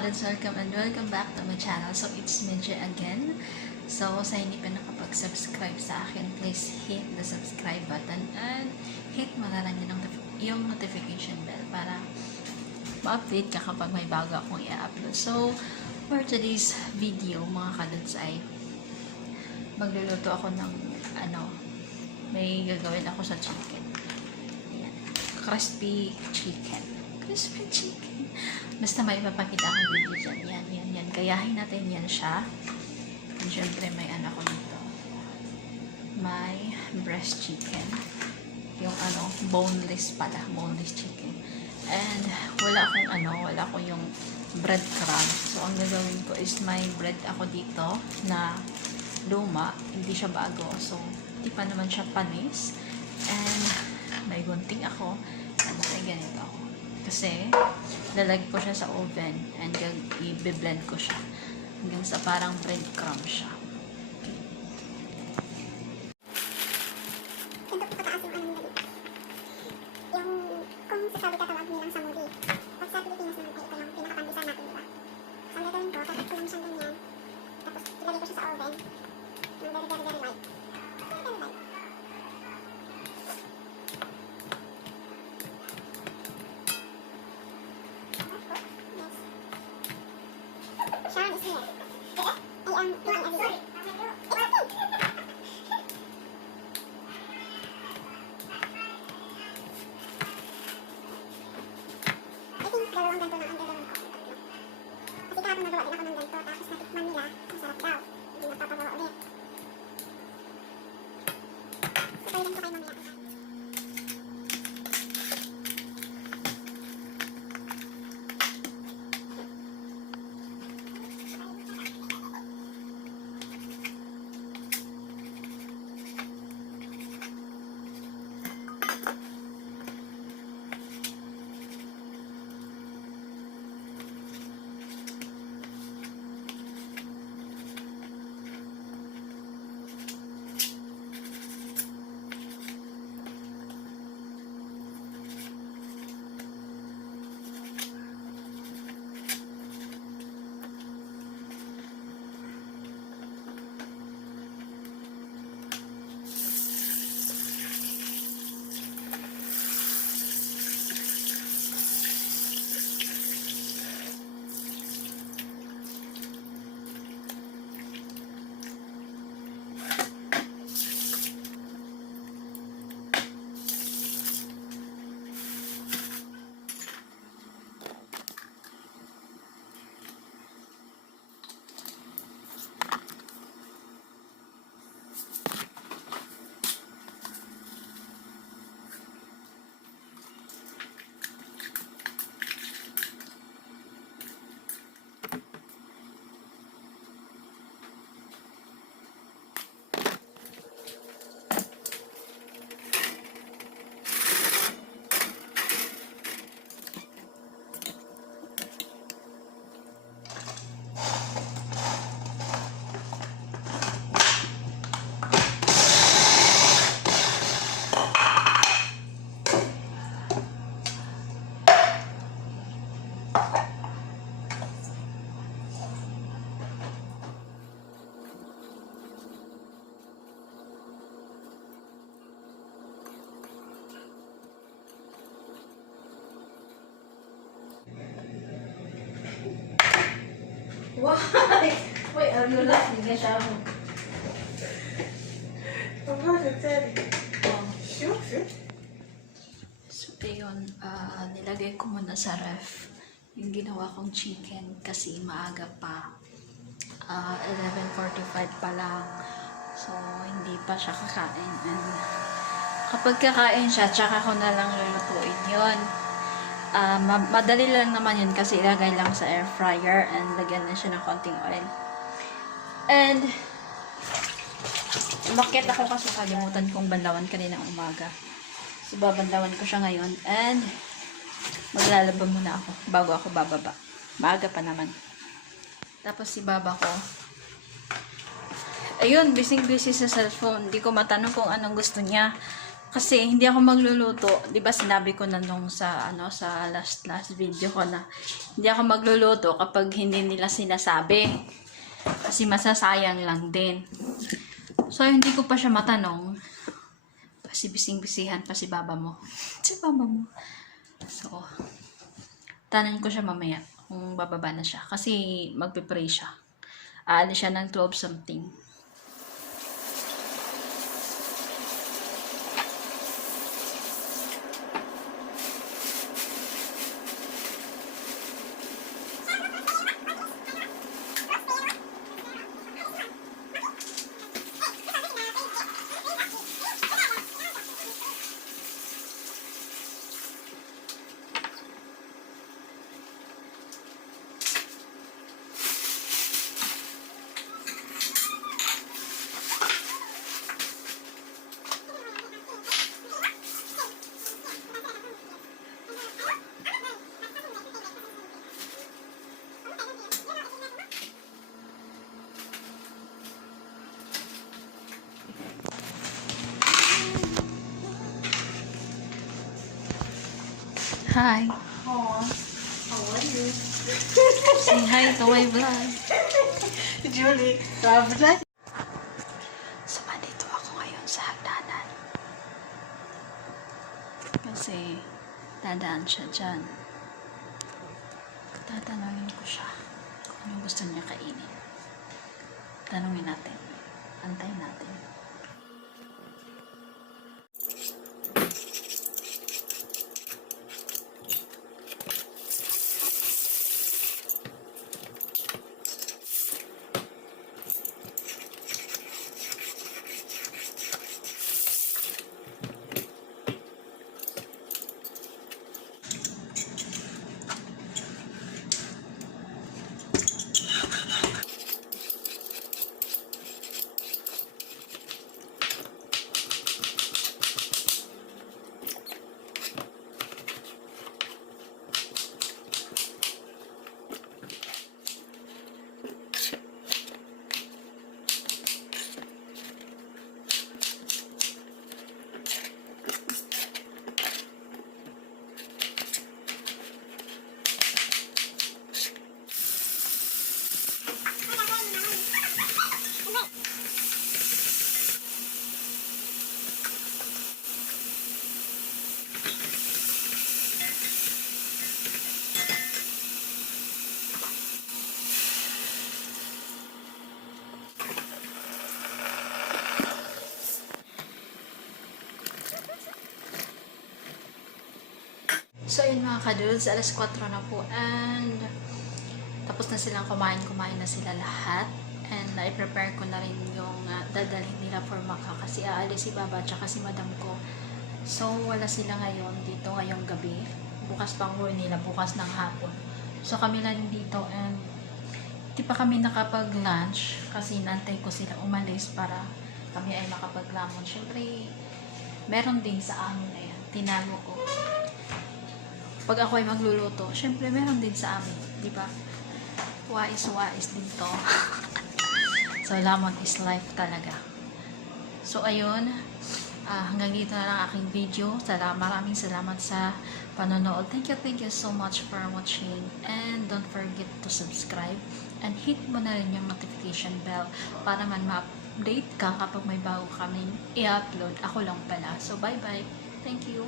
Kads, welcome and welcome back to my channel. So, it's me Jay again. So, sa hindi pa nakapag-subscribe sa akin, please hit the subscribe button and hit mo na lang yung notification bell para ma-update ka kapag may bago akong i-upload. So, for today's video, mga Kads, ay magluluto ako ng may gagawin ako sa chicken. Ayan. Crispy chicken. Basta may ipapakita akong video dyan. Yan. Kayahin natin yan siya. And syempre may ko dito. May breast chicken. Yung boneless pala. Boneless chicken. And wala akong yung breadcrumb. So, ang gagawin ko is may bread ako dito na luma. Hindi siya bago. So, hindi pa naman siya panis. And may gunting ako. And may ganito ako. Kasi, lalagay ko siya sa oven and i-blend ko siya hanggang sa parang breadcrumb siya. Kung sasabi ka tawag nilang samuri. Pag sa Pilipinas naman ay ito yung pinakapambisa natin, diba? So, ang gagawin ko, kapag ko lang siyang ganyan. Tapos, ilagay ko siya sa oven. Ng very light. Sharon is here. I am doing everything. Dalawang ganito na ang gagawin ko. Kasi kahapon nagawa din ako ng ganito, tapos natikman nila, masarap daw. Hindi napapagawa ulit. So, pwede ko kayo mamaya. Why? Wait, are you laughing? Siya ako. So, ayun, nilagay ko muna sa ref yung ginawa kong chicken kasi maaga pa. 11:45 pa lang. So, hindi pa siya kakain. And kapag kakain siya, tsaka ko na lang lulutuin yun. Madali lang naman yun kasi ilagay lang sa air fryer and lagyan na siya ng konting oil. And umakyat ako kasi kalimutan kong banlawan kaninang umaga. So babanlawan ko siya ngayon and maglalaba muna ako bago ako bababa. Maaga pa naman. Tapos si baba ko, ayun, busy sa cellphone. Hindi ko matanong kung anong gusto niya. Kasi hindi ako magluluto. 'Di ba sinabi ko na nung sa sa last video ko na hindi ako magluluto kapag hindi nila sinasabi. Kasi masasayang lang din. So hindi ko pa siya matanong. Kasi bising-bisihan pa si baba mo. Si baba mo. So tanong ko siya mamaya kung bababa na siya. Kasi magpe-pray siya. Aalis siya ng 12 something. Hi. Aw, how are you? Say hi to my vlog. Julie, sabi. So, andito ako ngayon sa hagdanan. Kasi, dadaan siya dyan. Tatanungin ko siya kung ano gusto niya kainin. Tanungin natin. Antayin natin. So, yun mga kadudes, alas 4 na po and tapos na silang kumain na sila lahat and i-prepare ko na rin yung dadalhin nila for Macau kasi aalis si Baba at si Madam ko. So, wala sila ngayon dito ngayong gabi. Bukas pang uwi nila, bukas ng hapon. So, kami lang dito and di pa kami nakapag-lunch kasi nantay ko sila umalis para kami ay makapag-lamon. Siyempre, meron din sa amin na yan. Tinago ko. Pag ako ay magluluto, syempre meron din sa amin, di ba? Wais din to. So, lamon is life talaga. So, ayun. Hanggang dito na lang aking video. Maraming salamat sa panonood. Thank you so much for watching. And don't forget to subscribe. And hit mo na rin yung notification bell para man ma-update ka kapag may bago kaming i-upload. Ako lang pala. So, bye-bye. Thank you.